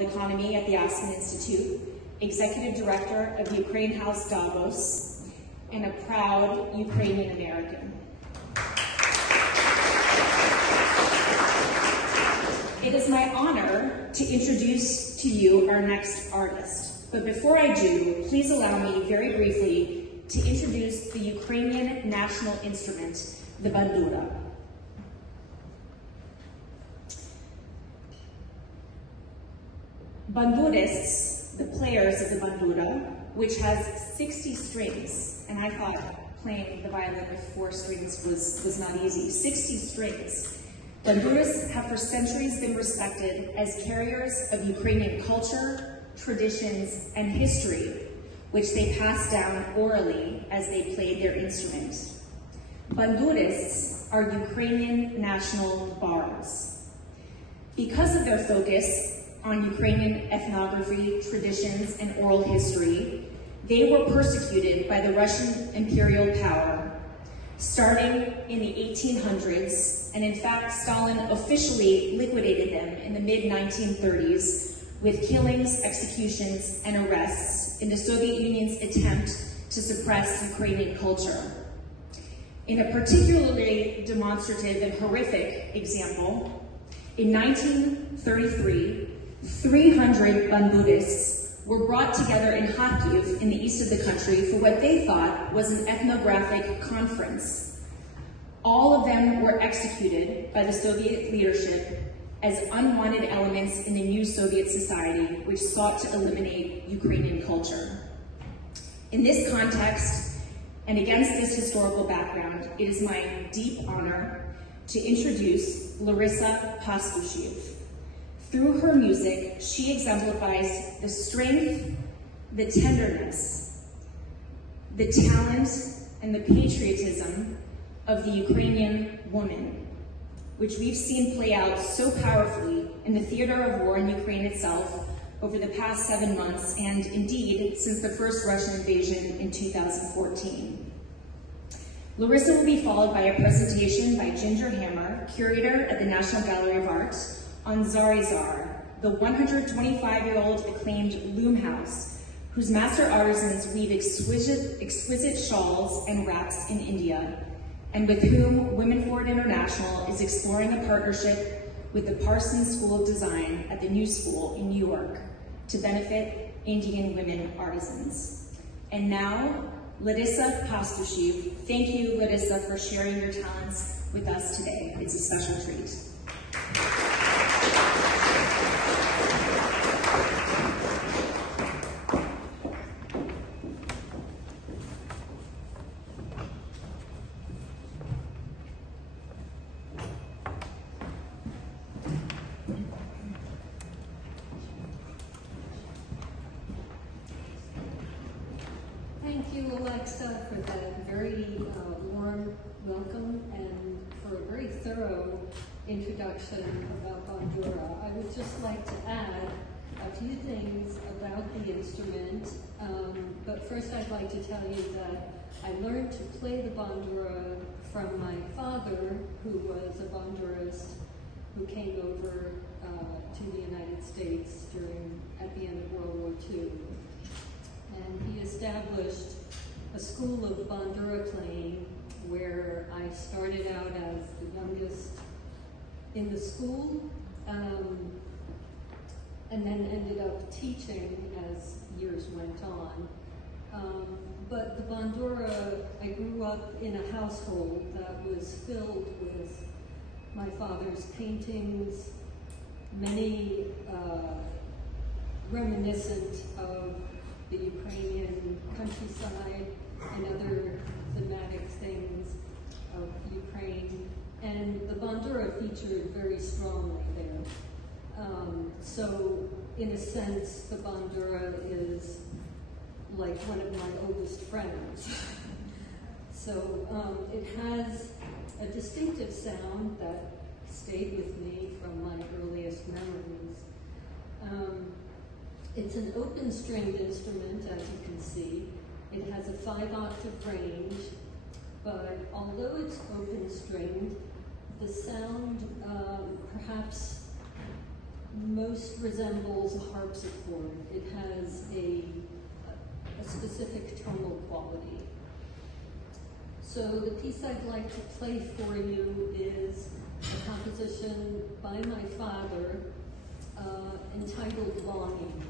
world economy at the Aspen Institute, executive director of the Ukraine House Davos, and a proud Ukrainian American. It is my honor to introduce to you our next artist. But before I do, please allow me very briefly to introduce the Ukrainian national instrument, the Bandura. Bandurists, the players of the Bandura, which has 60 strings, and I thought playing the violin with 4 strings was not easy, 60 strings. Banduras have for centuries been respected as carriers of Ukrainian culture, traditions, and history, which they passed down orally as they played their instrument. Bandurists are Ukrainian national bards. Because of their focus on Ukrainian ethnography, traditions, and oral history, they were persecuted by the Russian imperial power starting in the 1800s, and in fact, Stalin officially liquidated them in the mid-1930s with killings, executions, and arrests in the Soviet Union's attempt to suppress Ukrainian culture. In a particularly demonstrative and horrific example, in 1933, 300 Bandurists were brought together in Kharkiv in the east of the country for what they thought was an ethnographic conference. All of them were executed by the Soviet leadership as unwanted elements in the new Soviet society, which sought to eliminate Ukrainian culture. In this context, and against this historical background, it is my deep honor to introduce Larisa Pastuchiv. Through her music, she exemplifies the strength, the tenderness, the talent, and the patriotism of the Ukrainian woman, which we've seen play out so powerfully in the theater of war in Ukraine itself over the past 7 months, and indeed since the first Russian invasion in 2014. Larisa will be followed by a presentation by Ginger Hammer, curator at the National Gallery of Art, on Zarizar, the 125-year-old acclaimed loom house, whose master artisans weave exquisite shawls and wraps in India, and with whom Women for It International is exploring a partnership with the Parsons School of Design at the New School in New York to benefit Indian women artisans. And now, Larisa Pastuchiv. Thank you, Larisa, for sharing your talents with us today. It's a special treat. Thank you, Alexa, for that very warm welcome and for a very thorough introduction about Bandura. I would just like to add a few things about the instrument, but first I'd like to tell you that I learned to play the Bandura from my father, who was a Bandurist who came over to the United States at the end of World War II. And he established a school of Bandura playing where I started out as the youngest in the school, and then ended up teaching as years went on. But the Bandura, I grew up in a household that was filled with my father's paintings, many reminiscent of the Ukrainian countryside and other thematic things of Ukraine. And the Bandura featured very strongly there. So in a sense, the Bandura is like one of my oldest friends. So it has a distinctive sound that stayed with me from my earliest memories. It's an open-stringed instrument, as you can see. It has a 5-octave range, but although it's open-stringed, the sound perhaps most resembles a harpsichord. It has a specific tonal quality. So the piece I'd like to play for you is a composition by my father entitled Longing.